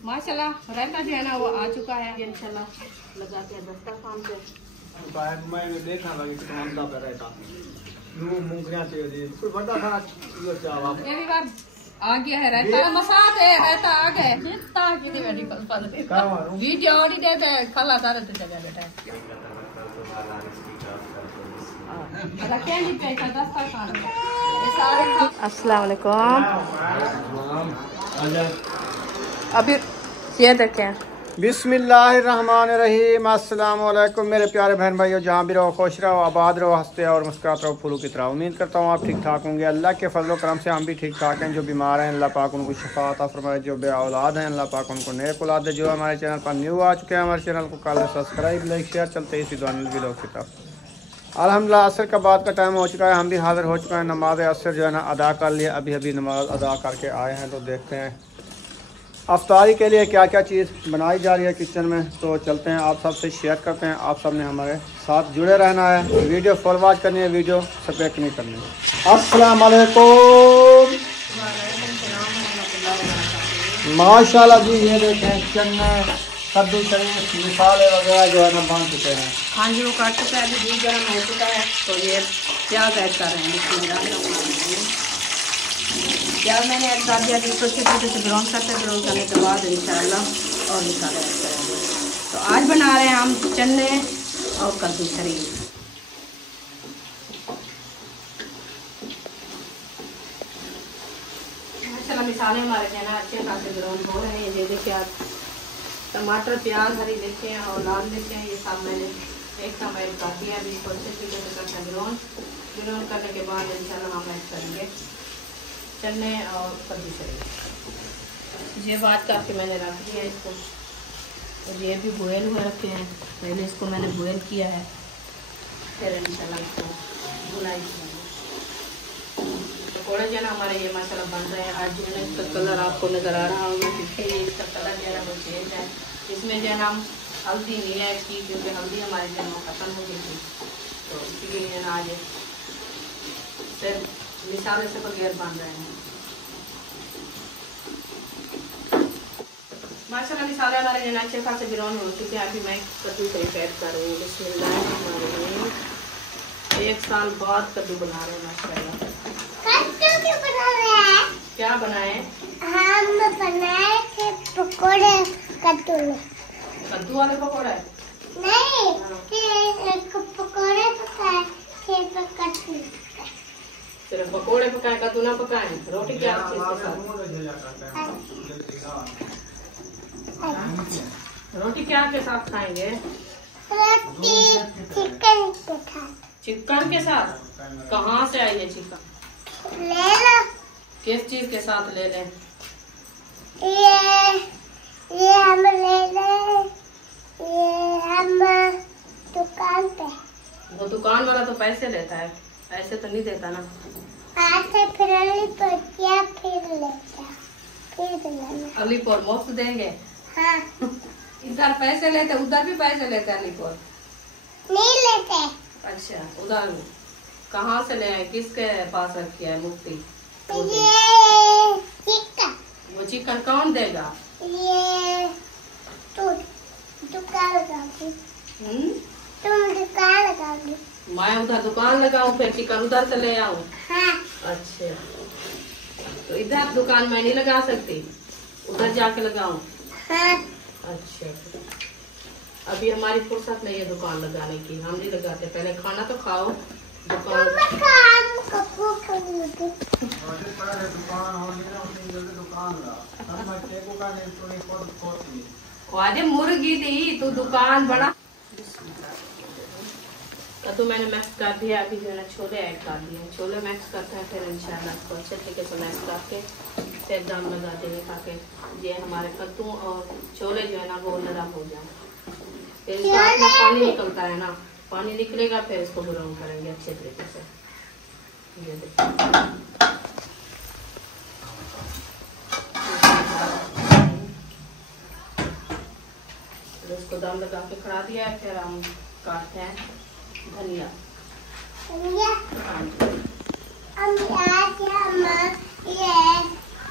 माशाल्लाह रायता जो है ना वो आ चुका है। इंशाल्लाह लगाते हैं दस्तरखान पे। मैंने देखा लगी कि मंदा पे रहता यूं मूंगरियां तेरी कोई बड़ा खाना ये चावा ये भी बात आ गया है रायता मसाद है रायता आ गए कितना कितनी बड़ी पल का मारूं वीडियो और ही देते खला तारे तो जगह बैठा है रखेंगे पैसा दस्तरखान पे ये सारे। अस्सलाम वालेकुम। अभी ये देखें बिस्मिल्लाहिर्रहमानिर्रहीम। अस्सलाम वालेकुम मेरे प्यारे बहन भाइयों, जहाँ भी रहो खुश रहो, आबाद रहो, हंसते और मुस्कुराते रहो फूलों की तरह। उम्मीद करता हूँ आप ठीक ठाक होंगे। अल्लाह के फजल करम से हम भी ठीक ठाक हैं। जो बीमार हैं अल्लाह पाक उनको शिफा अता फरमाए, जो बे औलाद हैं अल्लाह पाक उनको नेक औलाद दे। जो हमारे चैनल पर न्यू आ चुके हैं हमारे चैनल को कर सब्सक्राइब लाइक शेयर। चलते इसी दुआ की तरफ। अल्हम्दुलिल्लाह असर का बाद का टाइम हो चुका है, हम भी हाजिर हो चुके हैं। नमाज असर जो है ना अदा कर लिया, अभी अभी नमाज अदा करके आए हैं। तो देखते हैं अफ्तारी के लिए क्या क्या चीज़ बनाई जा रही है किचन में। तो चलते हैं आप सबसे शेयर करते हैं। आप सब ने हमारे साथ जुड़े रहना है, वीडियो फुल वॉच करनी है, वीडियो स्किप नहीं करनी है। अस्सलाम वालेकुम। माशाल्लाह जी ये देखें चने कद्दू शरीफ मिसाले वगैरह जो है ना बन चुके हैं। हाँ जी वो काट चुका है, अभी दूध गर्म हो चुका है। तो ये प्याज ऐड कर रहे हैं। प्याज मैंने ऐड कर दिया, इसको छोटे से ब्राउन करते हैं। ब्राउन करने के बाद इंशाल्लाह और मसाले ऐड करेंगे। तो आज बना रहे हैं हम चने और कद्दू शरीफ। माशाल्लाह मसाले हमारे जो है ना अच्छे खासे ब्राउन हो रहे हैं। ये देखिए आप टमाटर प्याज हरी मिर्चें और लाल मिर्चें ये सब मैंने एक साथ ऐड कर दिया। अभी इसको अच्छे तरीके से करते हैं ब्राउन करने के बाद इंशाल्लाह हम ऐड करेंगे चने और कद्दू शरीफ। ये बात करके मैंने रख दिया इसको। और ये भी बॉयल हुए रखे हैं, पहले इसको मैंने बॉयल किया है, फिर इंशाल्लाह इसको भुनाई करेंगे। पकौड़े जो है ना हमारे ये माशाल्लाह बन रहे हैं। आज जो है ना इसका कलर आपको नज़र आ रहा होगा, क्योंकि इसका कलर जो है ना वो चेंज है। इसमें जो है ना हम हल्दी नहीं ऐड की, क्योंकि हल्दी हमारे जो है वो ख़त्म हो गई थी। तो इसलिए जो है ना आज फिर मिसाले से बगैर बन रहे हैं। माशाल्लाह मिसाले हमारे जो है ना अच्छे खासे ब्राउन हो चुके हैं। अभी मैं कद्दू शरीफ ऐड कर रही हूँ। बिस्मिल्लाह, एक साल बाद कद्दू बना रहे हैं माशाल्लाह। क्या बनाए? हम बनाए थे पकोड़े कद्दू वाले पकोड़े नहीं, पकोड़े पकाए थे कद्दू। सिर्फ पकोड़े पकाए, कद्दू ना पकाए। रोटी क्या चीज के साथ? रोटी क्या के साथ खाएंगे? रोटी चिकन के साथ। चिकन के साथ? कहाँ से आई है चिकन? ले लो। किस चीज के साथ ले लें? ये हम ले लें, ये हम दुकान पे। वो दुकान वाला तो पैसे लेता है, ऐसे तो नहीं देता ना। फिर फिर लेता, अलीपुर मुफ्त देंगे? हाँ। इधर पैसे लेते, उधर भी पैसे लेते अलीपुर? नहीं लेते। अच्छा, उधर कहाँ से ले आए? किसके पास रखी है मुफ्ती? ये चिकन। वो चिकन कौन देगा? ये तू दुकान लगाओगी। तुम दुकान लगाओगी। मैं उधर दुकान लगाऊं फिर चिकन उधर से ले आऊं? हाँ। अच्छा, तो इधर दुकान मैं नहीं लगा सकती, उधर जाके लगाऊं? हाँ। अच्छा, अभी हमारी फुर्सत नहीं है दुकान लगाने की, हम नहीं लगाते। पहले खाना तो खाओ। दुकान आज मुर्गी थी तो दुकान बना। तो मैंने मैक्स कर दिया। अभी जो है ना छोले ऐड कर दिए। छोले मैक्स करते हैं, फिर इंशाल्लाह इसको अच्छे तरीके से मैक्स करके फिर दम लगा देंगे, ताकि ये हमारे कद्दू और छोले जो है ना वो नरम हो जाए। फिर इसमें पानी निकलता है ना, पानी निकलेगा फिर इसको ब्राउन करेंगे अच्छे तरीके से। ये देखिए इसको दम लगा के खड़ा दिया है। फिर हम काटते हैं धनिया।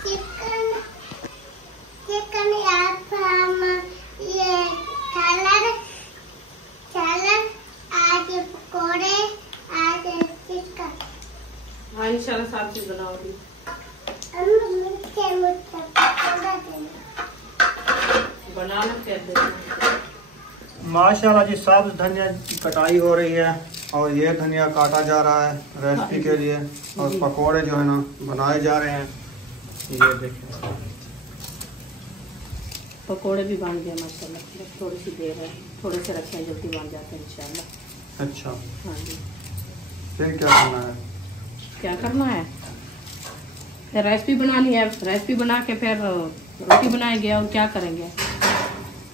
चिकन चिकन याद बना लो फिर देखो। माशाल्लाह जी सब्ज धनिया की कटाई हो रही है और ये धनिया काटा जा रहा है रेसिपी के लिए और पकोड़े जो है ना बनाए जा रहे हैं। ये देखिए पकोड़े भी बन गए माशाल्लाह। थोड़ी सी देर है, थोड़े से रखें जल्दी बन जाते हैं इंशाल्लाह। अच्छा हाँ जी। फिर क्या करना है? क्या करना है? फिर रेसिपी बनानी है, रेसिपी बना के फिर रोटी बनाएंगे और क्या करेंगे।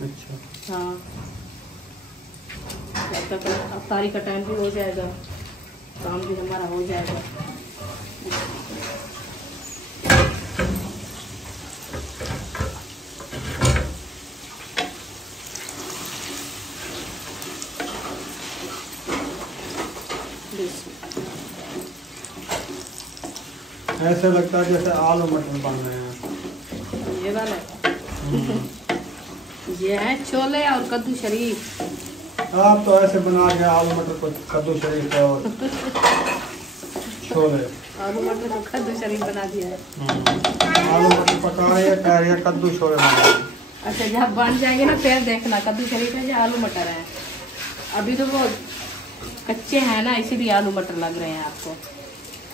अच्छा हाँ, जब तक अफ्तारी का टाइम भी हो जाएगा, काम भी हमारा हो जाएगा। ऐसे लगता है जैसे आलू मटर बन रहे हैं। ये वाला ये है छोले और कद्दू शरीफ। आप तो ऐसे बना के आलू मटर को कद्दू शरीफ और छोले आलू मटर को कद्दू शरीफ बना दिया है। आलू मटर पका रही है, कह रही है कद्दू छोले बना रही है। अच्छा जब बन जाएंगे ना फिर देखना कद्दू शरीफ है या आलू मटर है। अभी तो वो कच्चे हैं ना, इसीलिए आलू मटर लग रहे हैं आपको।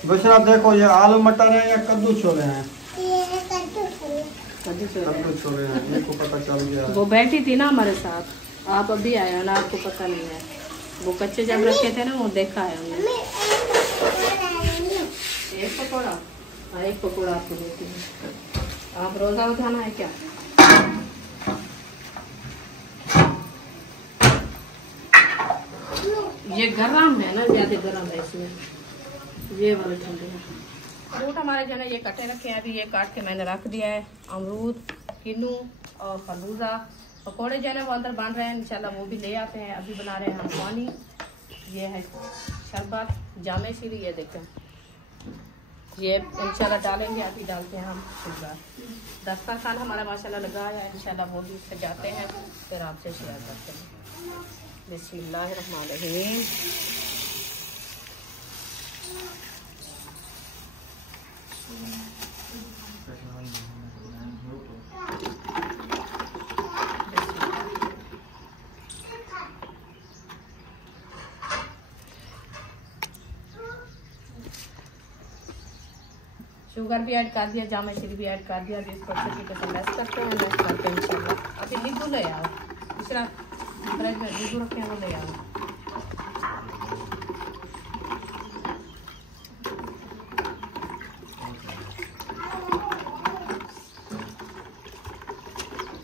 दूसरा देखो ये आलू मटर है या कद्दू छोले हैं? कद्दू शरीफ कद्दू छोले हैं, मेरे को पता चल गया। वो बैठी थी ना हमारे साथ, आप अभी आए हो ना, आपको पता नहीं है। वो कच्चे जब रखे थे ना वो देखा है हमने। एक पकौड़ा? हाँ एक पकौड़ा आपको देती हूँ। आप रोजा उठाना है क्या? ये गरम है ना, ज्यादा गरम है इसमें, ये वाले ठंडे हैं। फ्रूट हमारे जो है ये कटे रखे हैं, अभी ये काट के मैंने रख दिया है। अमरूद, किन्नू और खरबूजा। पकोड़े जो है ना वो अंदर बन रहे हैं, इंशाल्लाह वो भी ले आते हैं। अभी बना रहे हैं हम पानी। ये है शरबत जामे शीरी, ये देखें, ये इंशाल्लाह डालेंगे, अभी डालते हैं हम शुगर। दस्तरखान हमारा माशाल्लाह लगा है, इंशाल्लाह वो भी सजाते हैं, फिर आपसे शेयर करते हैं। बिस्मिल्लाहिर्रहमानिर्रहीम। शुगर भी ऐड कर दिया, जामा शीरी भी ऐड कर दिया। अभी इसको अच्छे तरीके से मैश करते हैं, मैश करके इंशाल्लाह। अभी नींबू ले आओ, दूसरा फ्रिज में नींबू रखे हैं वो ले आओ।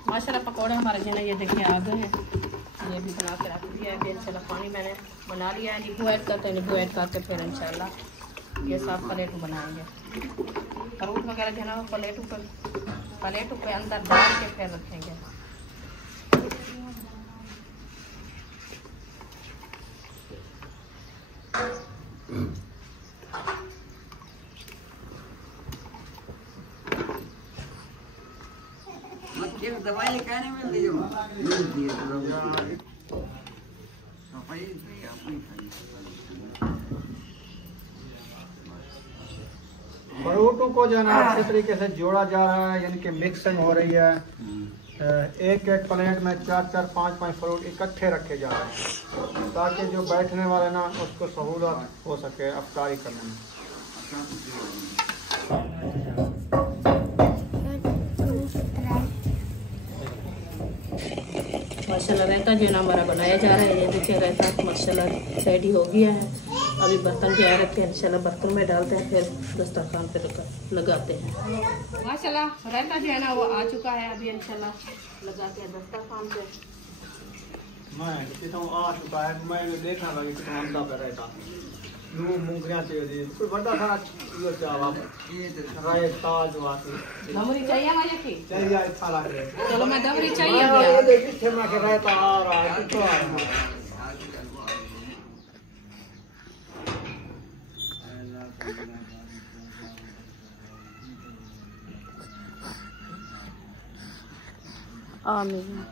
माशाल्लाह पकौड़े हमारे जो है ये देखिए आ गए हैं, ये भी बना के रख दिया है। इंशाल्लाह पानी मैंने बना लिया है, नींबू ऐड करते हैं, नींबू ऐड करके फिर इंशाल्लाह ये सब प्लेटू बनाएंगे। फ्रूट वगैरह जो है ना वो प्लेटू पे अंदर डाल के फिर रखेंगे। दवाई कहने में ले जाओ फ्रूटों को जो है ना अच्छे तरीके से जोड़ा जा रहा है, यानी कि मिक्सिंग हो रही है। एक एक प्लेट में 4-4, 5-5 फ्रूट इकट्ठे रखे जा रहे हैं ताकि जो बैठने वाले ना उसको सहूलत हो सके अफ्तारी करने में। माशाल्लाह रायता जो है ना हमारा बनाया जा रहा है। ये देखिए रायता माशाल्लाह रेडी हो गया है। अभी बर्तन भी आ रखे हैं, इंशाल्लाह बर्तन में डालते हैं, फिर दस्तरखान पे लगाते हैं। माशाल्लाह रायता जो है ना वो आ चुका है, अभी इंशाल्लाह लगाते हैं दस्तरखान पे। मैं कितना आ चुका है, मैंने देखा था कि कितना अंदा पे रहता यूं मूंगफलियां चाहिए कोई बड़ा सारा ये चावा रायता जो आती दमरी चाहिए मुझे की चाहिए अच्छा लग रहा है। चलो मैं दमरी चाहिए ये अभी। देखिए ठेमा के रायता आ रहा है कितना आ रहा है। आमीन।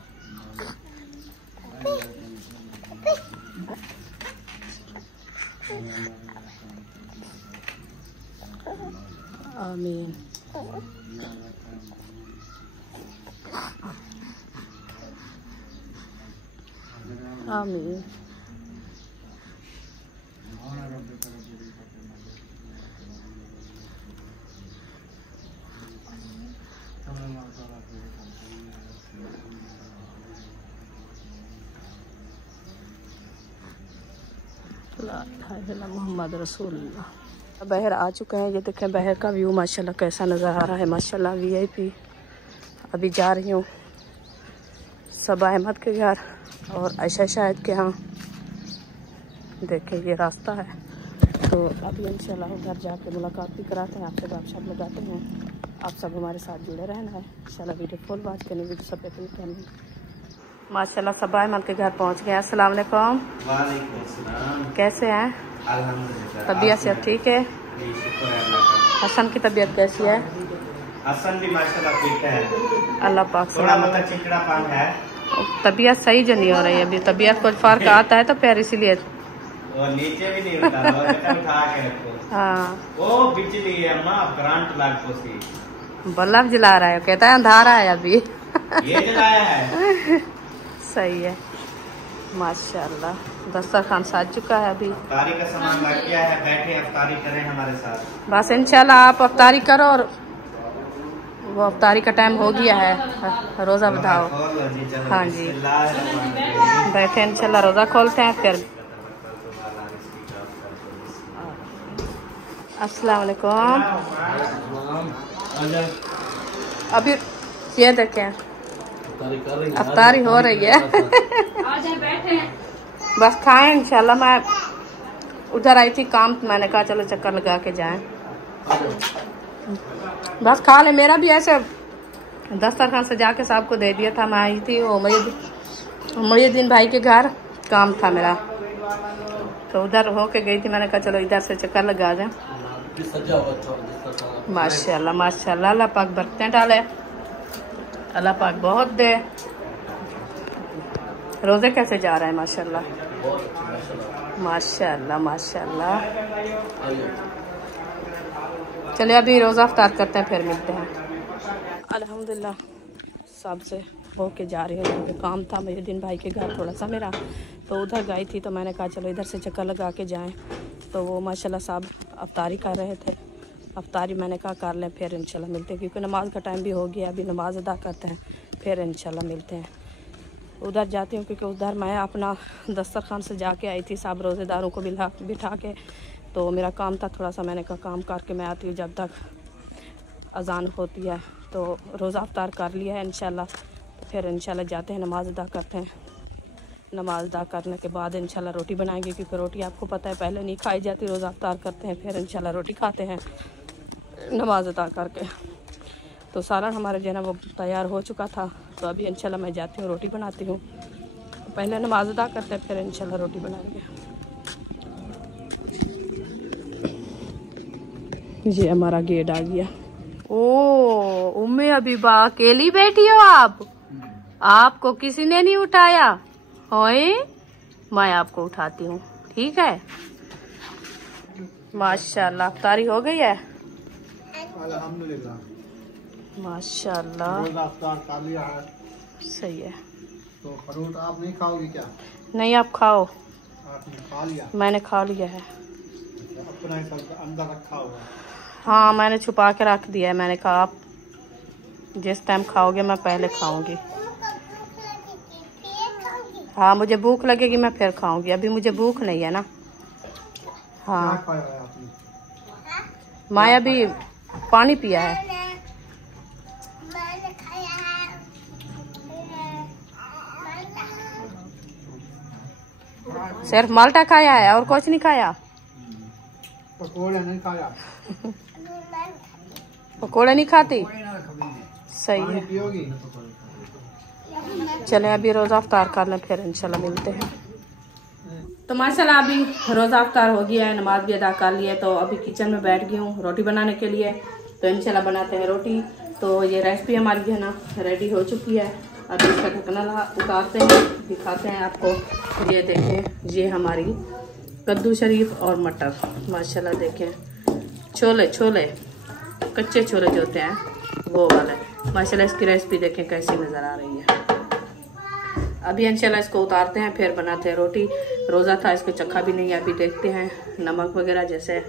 आमीन। आमीन। मोहम्मद रसूलुल्लाह। बहर आ चुके हैं। ये देखें बहर का व्यू माशाल्लाह कैसा नज़र आ रहा है। माशाल्लाह वीआईपी। अभी जा रही हूँ सबा अहमद के घर और आयशा शाहिद के यहाँ। देखें ये रास्ता है, तो अभी इंशाल्लाह उधर जाके मुलाकात भी कराते हैं, आपसे बातचीत लगाते हैं। आप सब हमारे साथ जुड़े रहना है इंशाल्लाह। वीडियो फुल वॉच करनी, वीडियो सब पे क्लिक करनी। माशाल्लाह सबा अहमद के घर पहुँच गए। अस्सलाम वालेकुम। वालेकुम अस्सलाम। कैसे हैं? अल्हम्दुलिल्लाह। तबीयत सब ठीक है? शुक्र है अल्लाह का। हसन की तबीयत कैसी है? हसन भी माशाल्लाह ठीक है। अल्लाह पाक से थोड़ा मतलब चिड़चिड़ापन है। तबीयत सही जो नहीं हो रही है अभी। तबीयत कुछ फर्क आता है तो फिर इसीलिए और नीचे भी नहीं उठा रहा, उठा के रखो। हाँ वो बिजली है अम्मा, करंट लाग पोसी। बल्ब जला रहा है, कहता है अंधारा है अभी। ये जलाया है। सही है माशाल्लाह। दस्तरखान साज चुका है अभी। अफ्तारी का सामान लग गया है, बैठे अफ्तारी करें हमारे साथ। बस इंशाल्लाह आप अफ्तारी करो और वो अफ्तारी का टाइम हो गया है। रोज़ा बताओ। हाँ जी बैठे इंशाल्लाह रोज़ा खोलते हैं फिर। अस्सलाम वालेकुम। अभी ये देखें अफ्तारी हो रही है। बस खाएं इंशाल्लाह। मैं उधर आई थी काम, तो मैंने कहा चलो चक्कर लगा के जाएं। बस खा ले। मेरा भी ऐसे दस्तरखान सजा के साहब को दे दिया था। मैं आई थी वो मुहिद्दीन भाई के घर, काम था मेरा, तो उधर होके गई थी। मैंने कहा चलो इधर से चक्कर लगा दें। माशाल्लाह माशाल्लाह। अल्लाह पाक बरकतें डाले, अल्लाह पाक बहुत दे। रोज़े कैसे जा रहे हैं? माशाल्लाह माशाल्लाह माशाल्लाह। चलिए अभी रोज़ा अफ्तार करते हैं फिर मिलते हैं। अल्हम्दुलिल्लाह सब से होके जा रही हूँ। काम था मुहिद्दीन भाई के घर थोड़ा सा मेरा, तो उधर गई थी, तो मैंने कहा चलो इधर से चक्कर लगा के जाएं। तो वो माशाल्लाह साहब अफ्तारी कर रहे थे। अफ्तारी मैंने कहा कर लें फिर इंशाल्लाह मिलते हैं, क्योंकि नमाज का टाइम भी हो गया। अभी नमाज अदा करते हैं फिर इंशाल्लाह मिलते हैं। उधर जाती हूँ क्योंकि उधर मैं अपना दस्तरखान से जाके आई थी साहब रोज़ेदारों को बिठा के, तो मेरा काम था थोड़ा सा। मैंने कहा काम करके मैं आती हूँ, जब तक अजान होती है। तो रोज़ा अफ्तार कर लिया है इंशाल्लाह। तो फिर इंशाल्लाह जाते हैं नमाज अदा करते हैं। नमाज अदा करने के बाद इंशाल्लाह रोटी बनाएंगे, क्योंकि रोटी आपको पता है पहले नहीं खाई जाती। रोज़ा अफ्तार करते हैं फिर इंशाल्लाह रोटी खाते हैं नमाज अदा करके। तो सालन हमारे जो है ना वो तैयार हो चुका था, तो अभी इंशाल्लाह मैं जाती हूँ रोटी बनाती हूँ। पहले नमाज अदा करते हैं फिर इंशाल्लाह रोटी बनाएंगे। ये हमारा गेट आ गया। ओ उम्मी अबीबा अकेली बैठी हो आप? आपको किसी ने नहीं उठाया? होए मैं आपको उठाती हूँ, ठीक है? माशाल्लाह अफ्तारी हो गई है। अल्हम्दुलिल्लाह माशाल्लाह रोज़ा अफ्तार कर लिया है। सही है। तो फ्रूट आप नहीं खाओगी क्या? नहीं आप खाओ। आपने खा लिया? मैंने खा लिया है। अपना ही सब अंदर रखा हुआ? हाँ मैंने छुपा के रख दिया है। मैंने कहा आप जिस टाइम खाओगे मैं पहले खाऊंगी। हाँ मुझे भूख लगेगी मैं फिर खाऊंगी, अभी मुझे भूख नहीं है ना। हाँ क्या खाया है आपने? मैं अभी पानी पिया है। सिर्फ माल्टा खाया है और कुछ नहीं खाया? पकौड़े नहीं खाया? पकौड़े नहीं खाती? सही पानी है। पियोगी? चले अभी रोज़ा अफ्तार कर लें फिर इंशाल्लाह मिलते हैं। तो माशाल्लाह अभी रोज़ा अफ्तार हो गया है, नमाज भी अदा कर ली है। तो अभी किचन में बैठ गई हूँ रोटी बनाने के लिए। तो इंशाल्लाह बनाते हैं रोटी। तो ये रेसिपी हमारी जो है ना रेडी हो चुकी है। अभी इसका ढक्कना उतारते हैं, दिखाते हैं आपको। ये देखें ये हमारी कद्दू शरीफ और मटर माशाल्लाह देखें। छोले छोले कच्चे छोले जो होते हैं वो वाले माशाल्लाह। इसकी रेसिपी देखें कैसी नज़र आ रही है। अभी इंशाल्लाह इसको उतारते हैं, फिर बनाते हैं रोटी। रोज़ा था, इसको चखा भी नहीं है, अभी देखते हैं। नमक वगैरह जैसे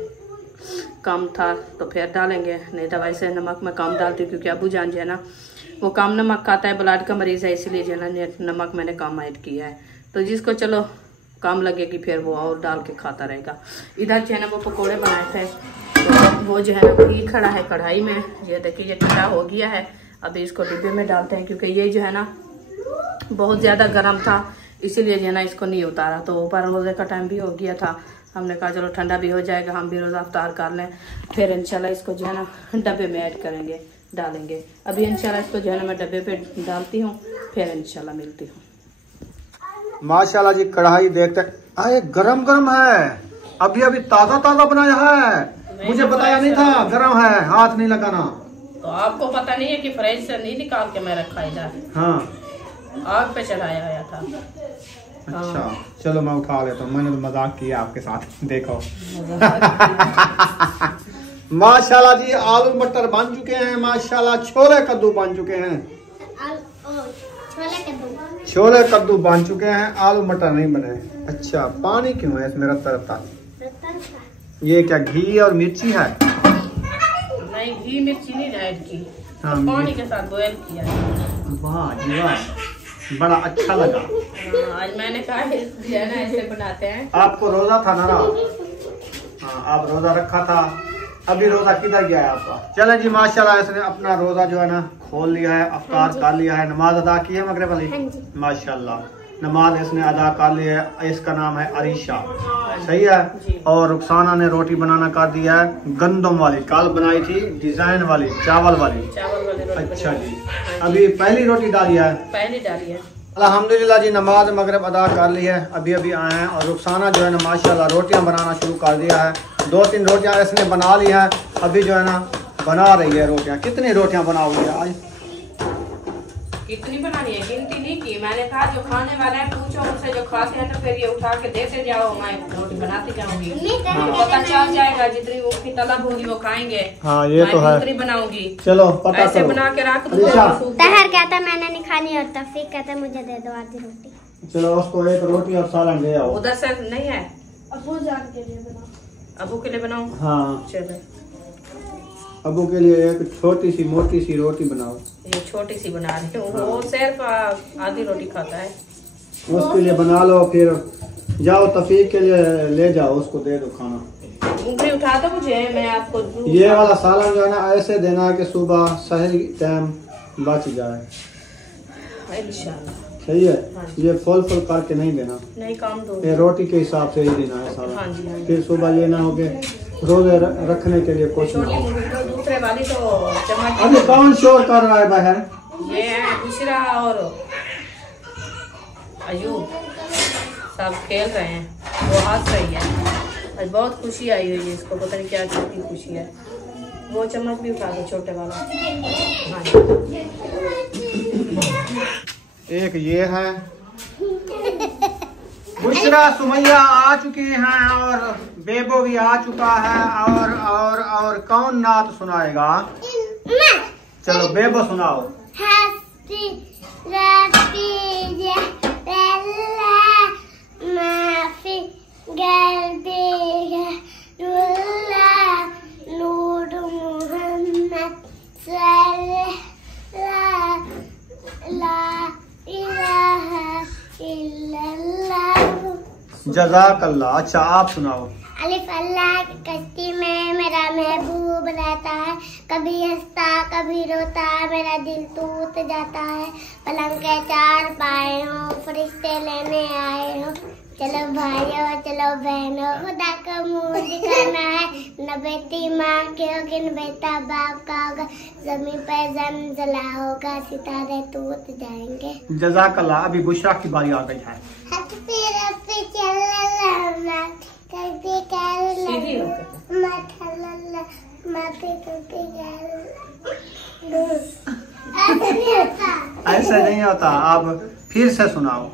कम था तो फिर डालेंगे, नहीं तो वैसे नमक मैं कम डालती हूँ क्योंकि अबू जान जो है ना वो कम नमक खाता है, ब्लड का मरीज़ है, इसीलिए जो है ना नमक मैंने कम ऐड किया है। तो जिसको चलो कम लगेगी फिर वो और डाल के खाता रहेगा। इधर जो है ना वो पकौड़े बनाए थे, तो वो जो है ना घी खड़ा है कढ़ाई में। ये देखिए ये ठंडा हो गया है, अभी इसको डिब्बे में डालते हैं क्योंकि ये जो है ना बहुत ज़्यादा गर्म था, इसीलिए जो है ना इसको नहीं उतारा। तो ऊपर रोज़े का टाइम भी हो गया था, हमने कहा चलो ठंडा भी हो जाएगा, हम भी रोज़ा अफ्तार कर लें, फिर इंशाल्लाह इसको जो है ना डब्बे में ऐड करेंगे, डालेंगे। अभी इंशाल्लाह इसको जो है ना मैं डब्बे पे डालती हूँ, फिर इंशाल्लाह मिलती हूँ। माशाल्लाह जी, कढ़ाई देखते अरे गरम गरम है, अभी अभी ताज़ा ताज़ा बनाया है, मुझे बताया नहीं था गरम है, हाथ नहीं लगाना। तो आपको पता नहीं है कि फ्रिज से नहीं निकाल के मैं रखा इधर, हाँ आग पे चढ़ाया गया था। अच्छा चलो मैं उठा लेता हूँ, मैंने तो मजाक किया आपके साथ। देखो माशाल्लाह जी, आलू मटर बन चुके हैं, माशाल्लाह छोले कद्दू बन चुके हैं, छोले कद्दू बन चुके हैं, आलू मटर नहीं बने। अच्छा पानी क्यों है इसमें रत्ता रत्ता? ये क्या घी और मिर्ची है? नहीं घी मिर्ची नहीं ऐड की, हाँ, पानी के साथ बॉयल किया। वाह जी वाह, बड़ा अच्छा लगा। आज मैंने कहा जो है ना ऐसे बनाते हैं। आपको रोजा था ना? हाँ आप रोजा रखा था, अभी रोजा किधर गया है आपका? चले जी माशाल्लाह, इसने अपना रोजा जो है ना खोल लिया है, अफ्तार कर लिया है, नमाज अदा की है मगरिब वाली। माशाल्लाह नमाज इसने अदा कर ली है। इसका नाम है अरीशा, सही है। और रुखसाना ने रोटी बनाना कर दिया है, गंदम वाली, कल बनाई थी डिजाइन वाली चावल वाली। अच्छा जी, अभी पहली रोटी डाली है, पहली डाली है। अल्हम्दुलिल्लाह जी, नमाज मगरिब अदा कर ली है, अभी अभी आए हैं। और रुखसाना जो है ना माशाल्लाह रोटियां बनाना शुरू कर दिया है, 2-3 रोटियां इसने बना ली हैं, अभी जो है ना बना रही है रोटियां। कितनी रोटियां बनाओगे आज? कितनी बनानी है गिनती नहीं की, मैंने कहा जो खाने वाले हैं पूछो उनसे, जो खाते हैं तो फिर ये उठा के देते जाओ, मैं रोटी बनाती जाऊंगी, पता चल जाएगा जितनी वो की तलब होगी वो खाएंगे। हाँ ये तो है, उतनी बनाऊंगी। चलो पता ऐसे करो। बना के रख दो। तहर कहता मैंने नहीं खानी, और तफरीक कहता मुझे दे दो आधी रोटी। चलो उसको एक रोटी और सालन दे आओ। उधर से नहीं है, अबू जान के लिए बनाओ। अबू के लिए बनाऊं? हाँ चलो अबू के लिए एक छोटी सी मोटी सी रोटी बनाओ। ये छोटी सी बना रही हूँ, वो सिर्फ आधी रोटी खाता है। उसके लिए बना लो, फिर जाओ तफीक के लिए ले जाओ, उसको दे दो खाना। ऊपरी उठा दो मुझे, मैं आपको दूँ। ये वाला सालन जो है ना ऐसे देना है कि सुबह सही टाइम बच जाए, इंशाल्लाह। सही है। ये फुल करके नहीं देना, नहीं काम दो, ये रोटी के हिसाब से ही देना है सारा। हाँ जी, हाँ जी। फिर सुबह ये ना हो के रोजे रखने के लिए कुछ ना छोटी हो। मुर्गी तो दूसरे वाली तो चम्मच। अभी कौन शोर कर रहा है बाहर? ये है बुशरा और अयूब, सब खेल रहे हैं, वो हंस रही है। आज बहुत खुशी आई हुई है इसको, पता नहीं क्या चीज़ की खुशी है। वो चम्मच भी उठा दो छोटे वाला। हाँ जी। एक ये है, बुशरा सुमैया आ चुकी हैं और बेबो भी आ चुका है। और कौन नात सुनाएगा? चलो बेबो सुनाओ। जज़ाकल्लाह। अच्छा आप सुनाओ। अलिफ अल्लाह की कश्ती में मेरा महबूब रहता है, कभी हंसता कभी रोता, मेरा दिल टूट जाता है। पलंग के 4 पाए हो, फरिश्ते लेने आए हो, चलो भाइयों चलो बहनों, खुदा का मुंह दिखाना है। न बेटी माँ के होगी न बेटा बाप का होगा, जमीन पर जलजला होगा, सितारे टूट जाएंगे। जज़ाकल्लाह। अभी बुशरा की बारी आ गई है। ऐसा नहीं होता, आप फिर से सुनाओ।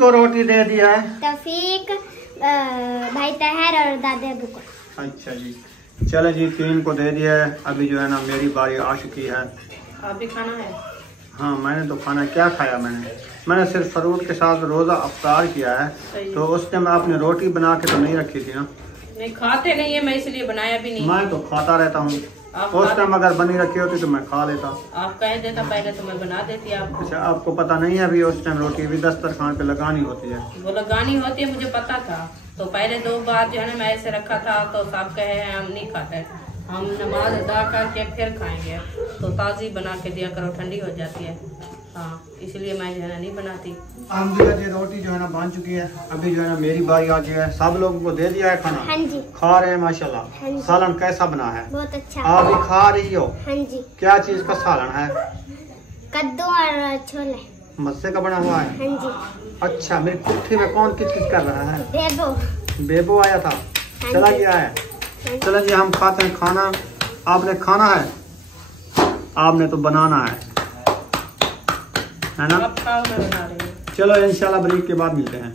किसको रोटी दे दी है? तौफीक, भाई तहर और दादा अबू को। अच्छा जी, चलो जी 3 को दे दिया है। अभी जो है ना मेरी बारी आ चुकी है। आप भी खाना है? हाँ मैंने तो खाना क्या खाया, मैंने सिर्फ फ्रूट के साथ रोज़ा अफ्तार किया है। तो उस टाइम आपने रोटी बना के तो नहीं रखी थी ना? नहीं खाते नहीं है, मैं इसलिए बनाया भी नहीं। मैं तो खाता रहता हूँ, उस टाइम अगर बनी रखी होती तो मैं खा लेता। आप कह देता पहले तो मैं बना देती आपको। अच्छा, आपको पता नहीं है अभी उस टाइम रोटी भी दस्तरखान पे लगानी होती है? वो लगानी होती है, मुझे पता था। तो पहले 2 बार जो है ना मैं ऐसे रखा था, तो सब कहे हैं हम नहीं खाते, हम नमाज अदा करके फिर खाएंगे। तो ताज़ी बना के दिया करो, ठंडी हो जाती है। हाँ इसलिए मैं जो है ना नहीं बनाती। अल्हम्दुलिल्लाह जी रोटी जो है ना बन चुकी है। अभी जो है ना मेरी बारी आ गई है। सब लोगों को दे दिया है खाना? हाँ जी। खा रहे हैं माशाल्लाह। हाँ जी। सालन कैसा बना है? बहुत अच्छा। आप भी खा रही हो? हाँ जी। क्या चीज का सालन है? कद्दू और छोले। मस्से का बना हुआ है? हाँ जी। अच्छा, मेरी कुट्ठी में कौन किस चीज कर रहा है? बेबो। बेबो आया था, हाँ चला जी। गया है। चलो जी हम खाते हैं खाना। आपने खाना है? आपने तो बनाना है ना? आप खाओ, मैं बना रही हूँ। चलो इंशाल्लाह ब्रेक के बाद मिलते हैं।